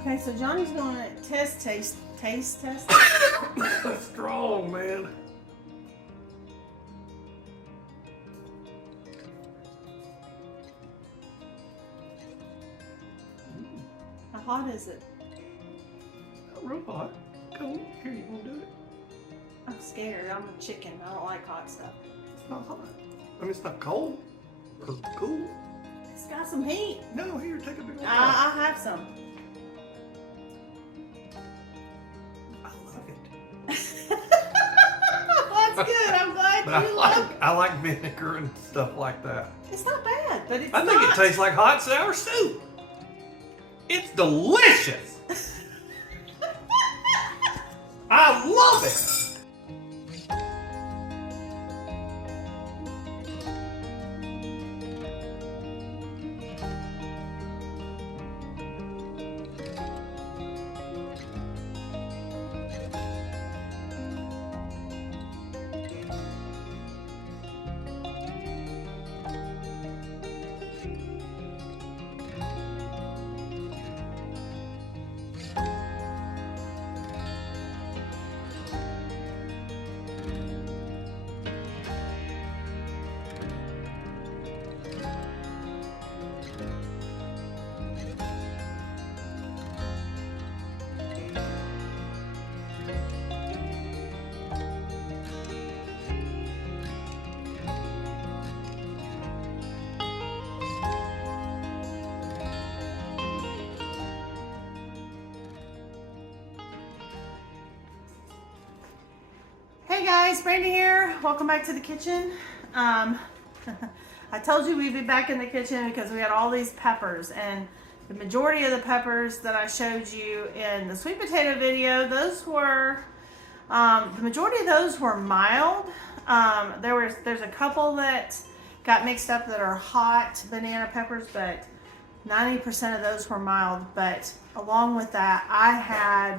Okay, so Johnny's gonna taste test. That's strong, man. How hot is it? Not real hot. Come on, here, you want to do it? I'm scared. I'm a chicken. I don't like hot stuff. It's not hot. I mean, it's not cold. It's cool. It's got some heat. No, here, take a big one. I'll have some. I love it. That's good. I'm glad But you love it. I like vinegar and stuff like that. It's not bad, but it's I think not. it tastes like hot sour soup. It's delicious. I love it. Hey guys, Brandy here. Welcome back to the kitchen. I told you we'd be back in the kitchen because we had all these peppers, and the majority of the peppers that I showed you in the sweet potato video, those were the majority of those were mild. There's a couple that got mixed up that are hot banana peppers, but 90% of those were mild. But along with that, I had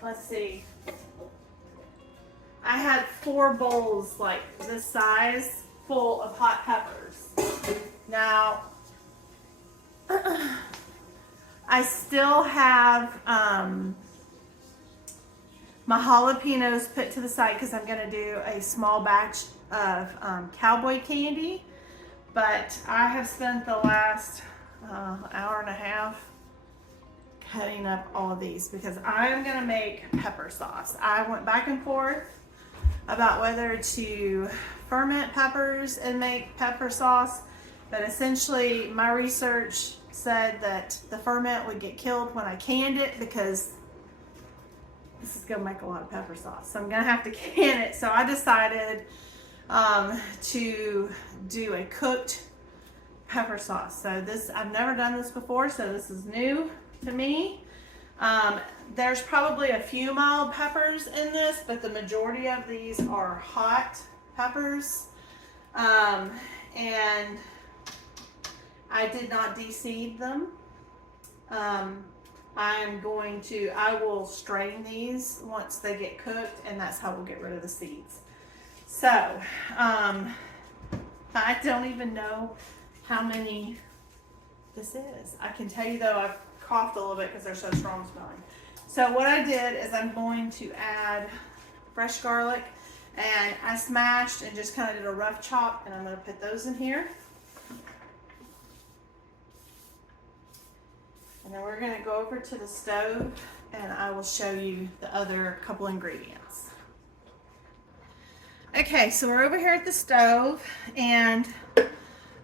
let's see. I had 4 bowls like this size full of hot peppers. Now, I still have my jalapenos put to the side because I'm going to do a small batch of cowboy candy. But I have spent the last hour and a half cutting up all of these because I'm gonna make pepper sauce. I went back and forth about whether to ferment peppers and make pepper sauce, but essentially my research said that the ferment would get killed when I canned it because this is gonna make a lot of pepper sauce. So I'm gonna have to can it. So I decided to do a cooked pepper sauce. So this, I've never done this before, so this is new to me. There's probably a few mild peppers in this, but the majority of these are hot peppers. And I did not deseed them. I will strain these once they get cooked, and that's how we'll get rid of the seeds. So, I don't even know how many this is. I can tell you though, I've coughed a little bit because they're so strong smelling. So what I did is I'm going to add fresh garlic, and I smashed and just kind of did a rough chop, and I'm going to put those in here. And then we're going to go over to the stove and I will show you the other couple ingredients. Okay, so we're over here at the stove, and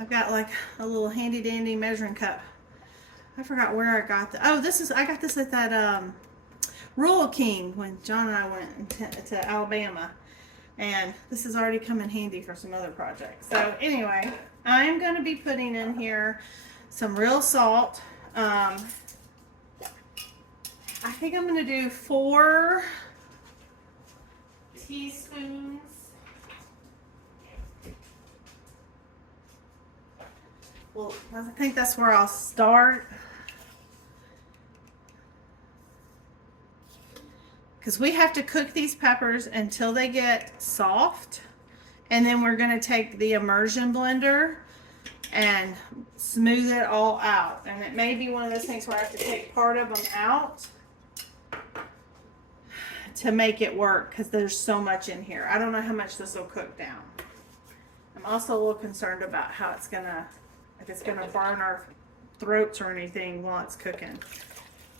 I've got like a little handy dandy measuring cup. I forgot where I got the, I got this at that Rural King when John and I went to Alabama, and this has already come in handy for some other projects. So anyway, I'm going to be putting in here some real salt. I think I'm going to do 4 teaspoons. Well, I think that's where I'll start. Because we have to cook these peppers until they get soft. And then we're going to take the immersion blender and smooth it all out. And it may be one of those things where I have to take part of them out to make it work because there's so much in here. I don't know how much this will cook down. I'm also a little concerned about how it's gonna, if it's gonna burn our throats or anything while it's cooking.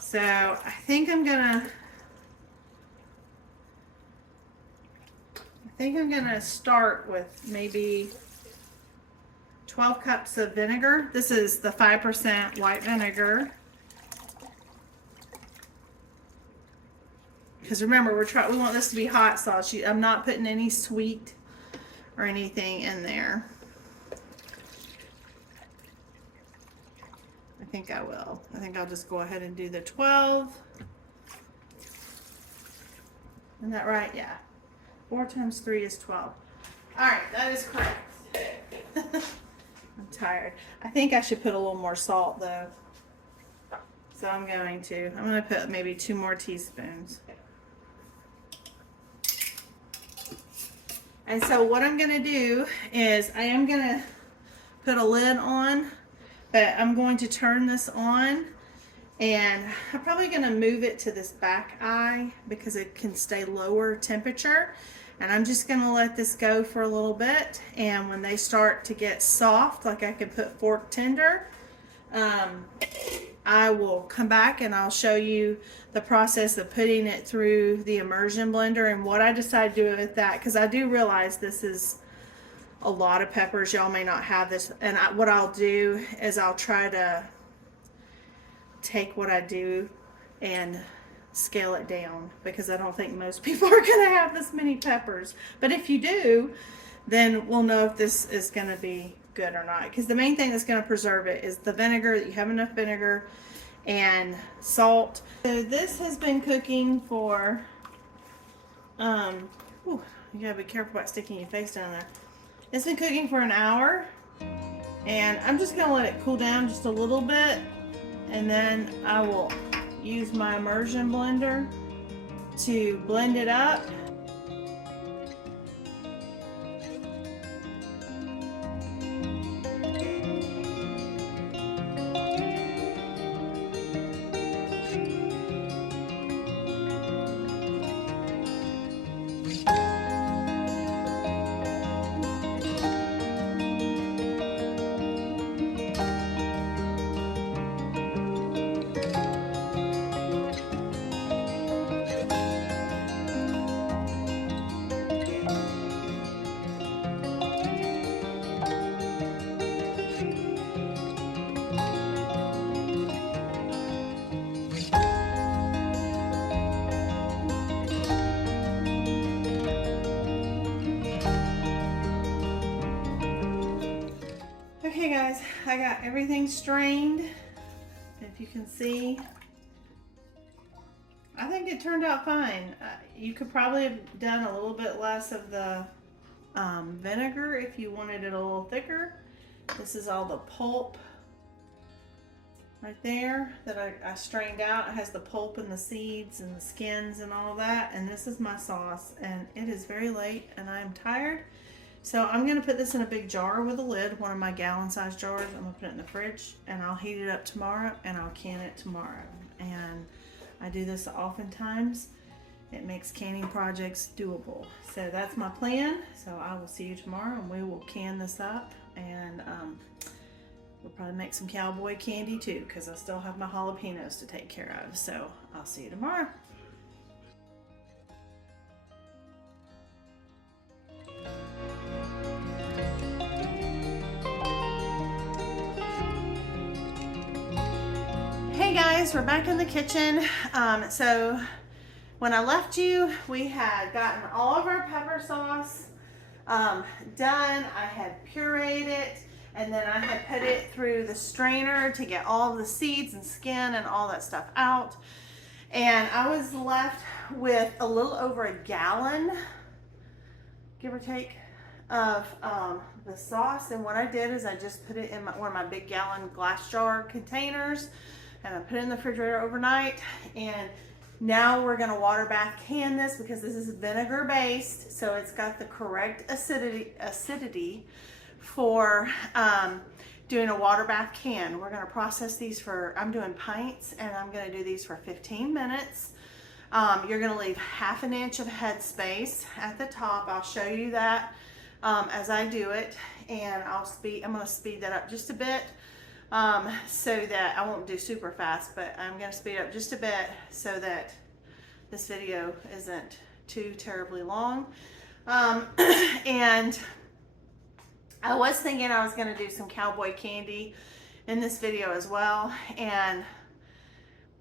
So I think I'm gonna start with maybe 12 cups of vinegar. This is the 5% white vinegar. Because remember, we want this to be hot sauce. I'm not putting any sweet or anything in there. I think I will. I think I'll just go ahead and do the 12. Isn't that right? Yeah. 4 times 3 is 12. All right, that is correct. I'm tired. I think I should put a little more salt though. So I'm going to put maybe 2 more teaspoons. And so what I'm going to do is I am going to put a lid on, but I'm going to turn this on, and I'm probably going to move it to this back eye because it can stay lower temperature. And I'm just going to let this go for a little bit, and when they start to get soft, like I can put fork tender, I will come back and I'll show you the process of putting it through the immersion blender and what I decide to do with that, because I do realize this is a lot of peppers. Y'all may not have this, and what I'll do is I'll try to take what I do and scale it down, because I don't think most people are going to have this many peppers. But if you do, then we'll know if this is going to be good or not, because the main thing that's going to preserve it is the vinegar, that you have enough vinegar and salt. So this has been cooking for you gotta be careful about sticking your face down there. It's been cooking for an hour, and I'm just gonna let it cool down just a little bit, and then I will use my immersion blender to blend it up. Okay guys, I got everything strained. If you can see, I think it turned out fine. You could probably have done a little bit less of the vinegar if you wanted it a little thicker. This is all the pulp right there that I strained out. It has the pulp and the seeds and the skins and all that. And this is my sauce, and it is very late and I'm tired. So I'm going to put this in a big jar with a lid, one of my gallon-sized jars. I'm going to put it in the fridge, and I'll heat it up tomorrow, and I'll can it tomorrow. And I do this oftentimes. It makes canning projects doable. So that's my plan. So I will see you tomorrow, and we will can this up, and we'll probably make some cowboy candy too, because I still have my jalapenos to take care of. So I'll see you tomorrow. Hey guys, we're back in the kitchen. So when I left you, we had gotten all of our pepper sauce done. I had pureed it, and then I had put it through the strainer to get all of the seeds and skin and all that stuff out. And I was left with a little over a gallon, give or take, of the sauce. And what I did is I just put it in one of my big gallon glass jar containers, and I put it in the refrigerator overnight. And now we're gonna water bath can this, because this is vinegar based, so it's got the correct acidity for doing a water bath can. We're gonna process these for, I'm doing pints, and I'm gonna do these for 15 minutes. You're gonna leave 1/2 inch of head space at the top. I'll show you that as I do it, and I'm gonna speed that up just a bit so that I won't do super fast, but I'm gonna speed up just a bit so that this video isn't too terribly long. And I was thinking I was gonna do some cowboy candy in this video as well, and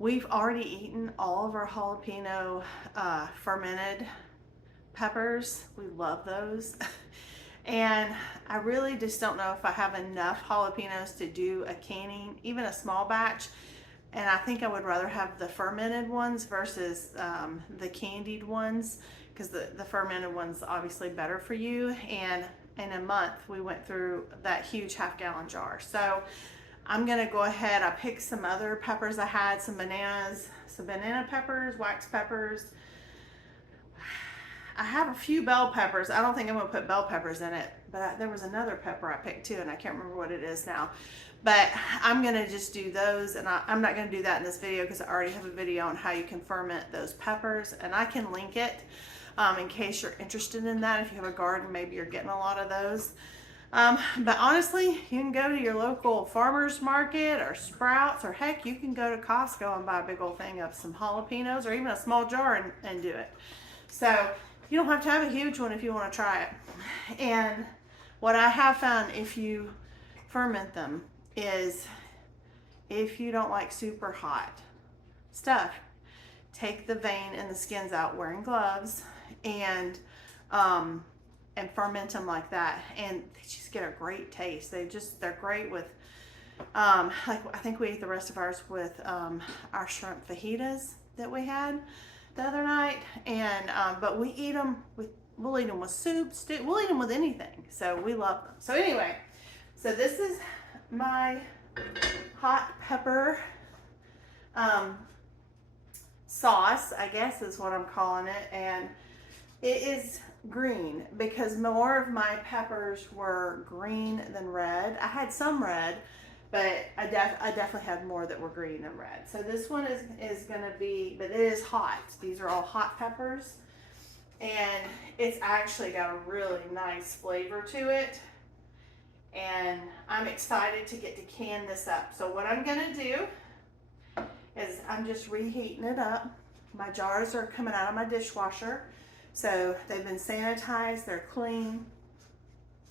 we've already eaten all of our jalapeno fermented peppers. We love those. And I really just don't know if I have enough jalapenos to do a canning, even a small batch. And I think I would rather have the fermented ones versus the candied ones, because the fermented one's obviously better for you. And in a month, we went through that huge 1/2 gallon jar. So I'm gonna go ahead, I picked some other peppers I had, some bananas, some banana peppers, wax peppers. I have a few bell peppers. I don't think I'm gonna put bell peppers in it, but there was another pepper I picked too, and I can't remember what it is now. But I'm gonna just do those, and I'm not gonna do that in this video because I already have a video on how you can ferment those peppers, and I can link it in case you're interested in that. If you have a garden, maybe you're getting a lot of those. But honestly, you can go to your local farmer's market or Sprouts, or heck, you can go to Costco and buy a big old thing of some jalapenos, or even a small jar, and do it. So you don't have to have a huge one if you want to try it. And what I have found, if you ferment them, is if you don't like super hot stuff, take the vein and the skins out wearing gloves, and ferment them like that, and they just get a great taste. They're great with like I think we ate the rest of ours with our shrimp fajitas that we had the other night, and but we'll eat them with soup, stew, we'll eat them with anything. So we love them. So anyway, so this is my hot pepper sauce, I guess is what I'm calling it, and it is green because more of my peppers were green than red. I had some red, but I definitely had more that were green than red. So this one is gonna be, but it is hot. These are all hot peppers, and it's actually got a really nice flavor to it. And I'm excited to get to can this up. So what I'm gonna do is I'm just reheating it up. My jars are coming out of my dishwasher. So they've been sanitized, they're clean,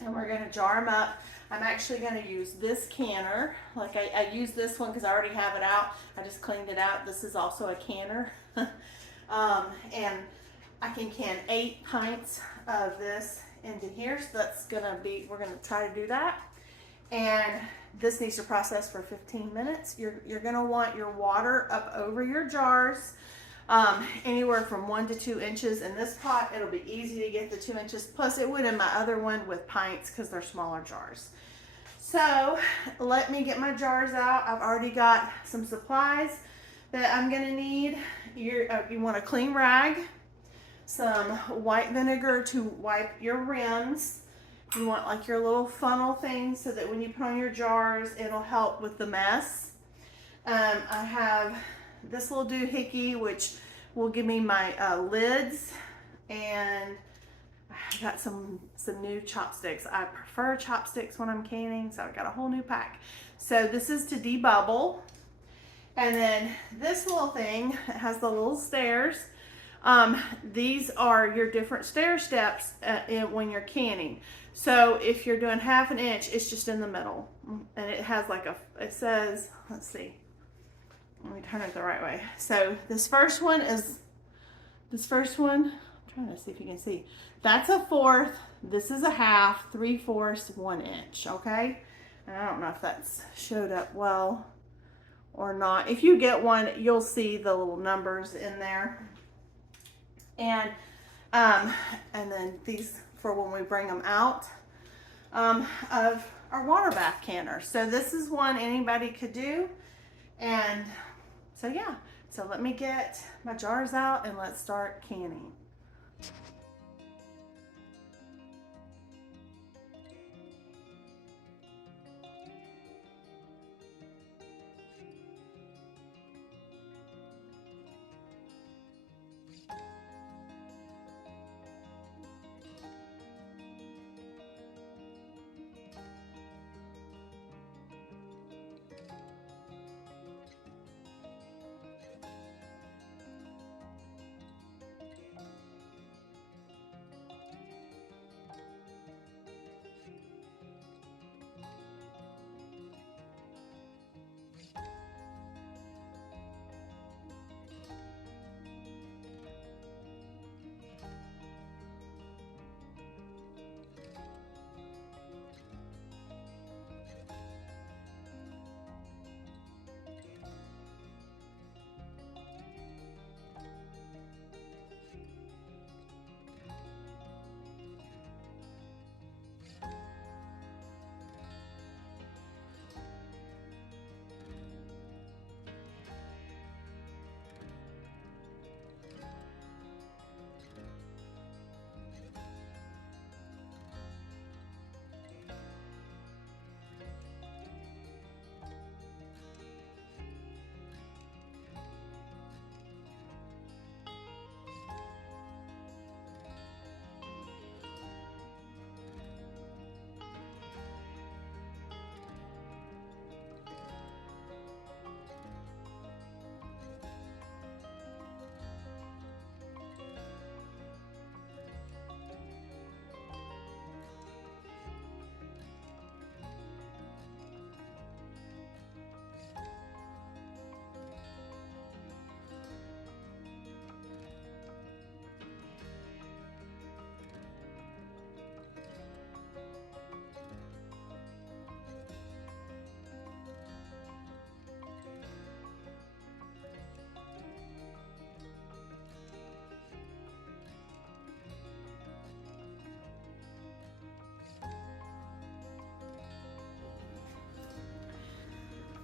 and we're gonna jar them up. I'm actually gonna use this canner. Like I use this one because I already have it out. I just cleaned it out. This is also a canner. And I can can 8 pints of this into here. So that's gonna be, we're gonna try to do that. And this needs to process for 15 minutes. You're gonna want your water up over your jars. Anywhere from 1 to 2 inches. In this pot, it'll be easy to get the 2 inches. Plus, it would in my other one with pints because they're smaller jars. So, let me get my jars out. I've already got some supplies that I'm going to need. You want a clean rag, some white vinegar to wipe your rims. You want like your little funnel thing so that when you put on your jars, it'll help with the mess. I have this little doohickey, which will give me my lids, and I got some new chopsticks. I prefer chopsticks when I'm canning, so I got a whole new pack. So this is to debubble, and then this little thing has the little stairs. These are your different stair steps when you're canning. So if you're doing 1/2 inch, it's just in the middle, and it has like it says, let's see. Let me turn it the right way. So this first one, I'm trying to see if you can see. That's a 1/4, this is a 1/2, 3/4, 1 inch, okay? And I don't know if that's showed up well or not. If you get one, you'll see the little numbers in there. And then these for when we bring them out of our water bath canner. So this is one anybody could do. And so yeah, so let me get my jars out and let's start canning.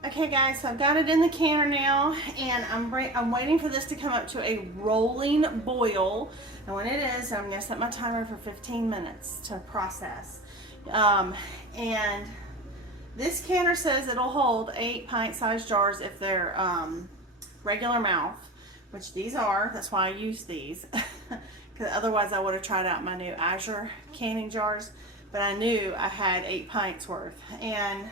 Okay guys, so I've got it in the canner now, and I'm waiting for this to come up to a rolling boil. And when it is, I'm gonna set my timer for 15 minutes to process. And this canner says it'll hold 8 pint-sized jars if they're regular mouth, which these are. That's why I use these, because otherwise I would have tried out my new Azure canning jars. But I knew I had 8 pints worth, and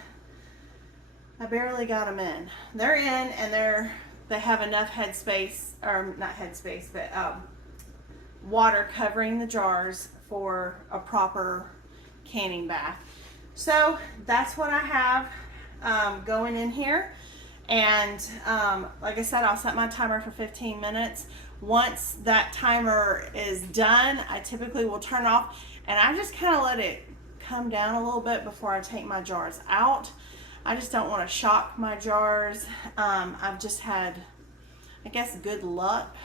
I barely got them in. They're in, and they have enough headspace, or not headspace, but water covering the jars for a proper canning bath. So that's what I have going in here. And like I said, I'll set my timer for 15 minutes. Once that timer is done, I typically will turn off, and I just kind of let it come down a little bit before I take my jars out. I just don't want to shock my jars. I've just had, I guess, good luck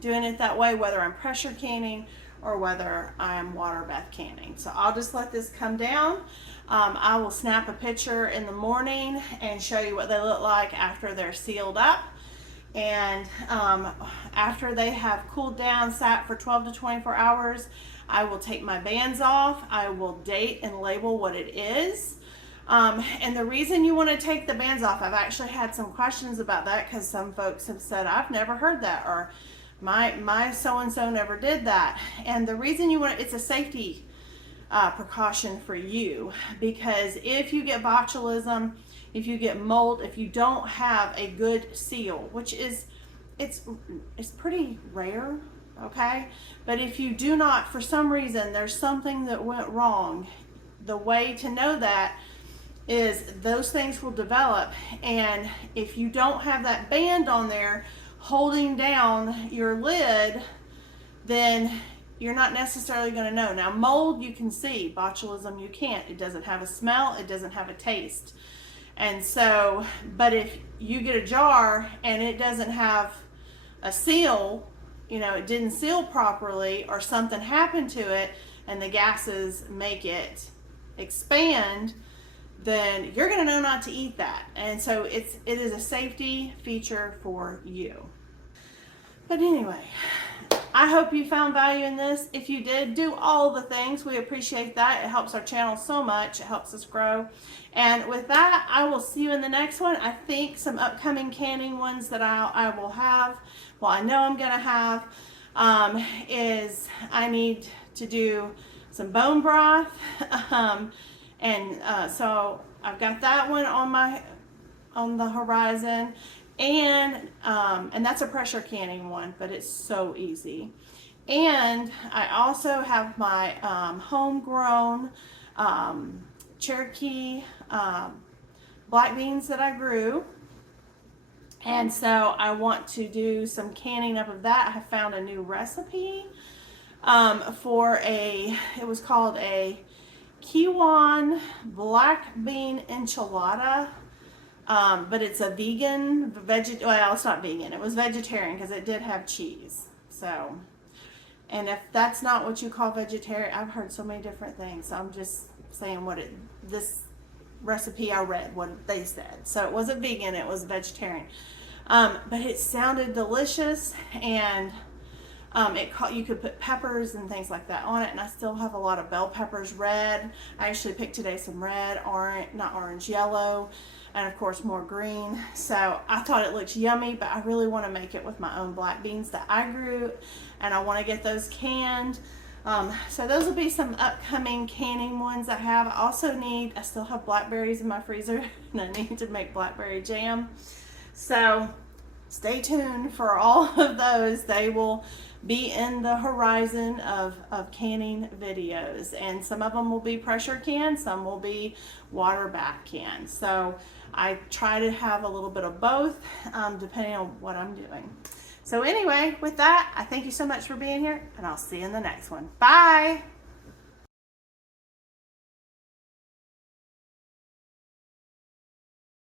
doing it that way, whether I'm pressure canning or whether I'm water bath canning. So I'll just let this come down. I will snap a picture in the morning and show you what they look like after they're sealed up. And after they have cooled down, sat for 12 to 24 hours, I will take my bands off. I will date and label what it is. And the reason you want to take the bands off, I've actually had some questions about that, because some folks have said, I've never heard that, or my so-and-so never did that. And the reason you want it's a safety precaution for you, because if you get botulism, if you get mold, if you don't have a good seal, which is, it's pretty rare, okay? But if you do not, for some reason, there's something that went wrong, the way to know that is those things will develop. And if you don't have that band on there holding down your lid, then you're not necessarily going to know. Now, mold you can see, botulism you can't. It doesn't have a smell, it doesn't have a taste. And so, but if you get a jar and it doesn't have a seal, you know, it didn't seal properly, or something happened to it and the gases make it expand, then you're going to know not to eat that. And so it is a safety feature for you. But anyway, I hope you found value in this. If you did, do all the things. We appreciate that. It helps our channel so much. It helps us grow. And with that, I will see you in the next one. I think some upcoming canning ones that I will have, well, I know I'm going to have, is I need to do some bone broth. So I've got that one on the horizon, and that's a pressure canning one, but it's so easy. And I also have my homegrown Cherokee black beans that I grew, and so I want to do some canning up of that. I have found a new recipe for it was called a Kiwan black bean enchilada, but it's a well, it's not vegan, it was vegetarian because it did have cheese. So, and if that's not what you call vegetarian, I've heard so many different things, so I'm just saying this recipe I read, what they said. So it wasn't vegan, it was vegetarian, but it sounded delicious. And you could put peppers and things like that on it, and I still have a lot of bell peppers, red. I actually picked today some red, orange, yellow, and of course more green. So I thought it looked yummy, but I really want to make it with my own black beans that I grew, and I want to get those canned. So those will be some upcoming canning ones I have. I still have blackberries in my freezer, and I need to make blackberry jam. So stay tuned for all of those. They will be in the horizon of canning videos, and some of them will be pressure canned, some will be water bath canned. So I try to have a little bit of both, depending on what I'm doing. So anyway, with that, I thank you so much for being here, and I'll see you in the next one. Bye.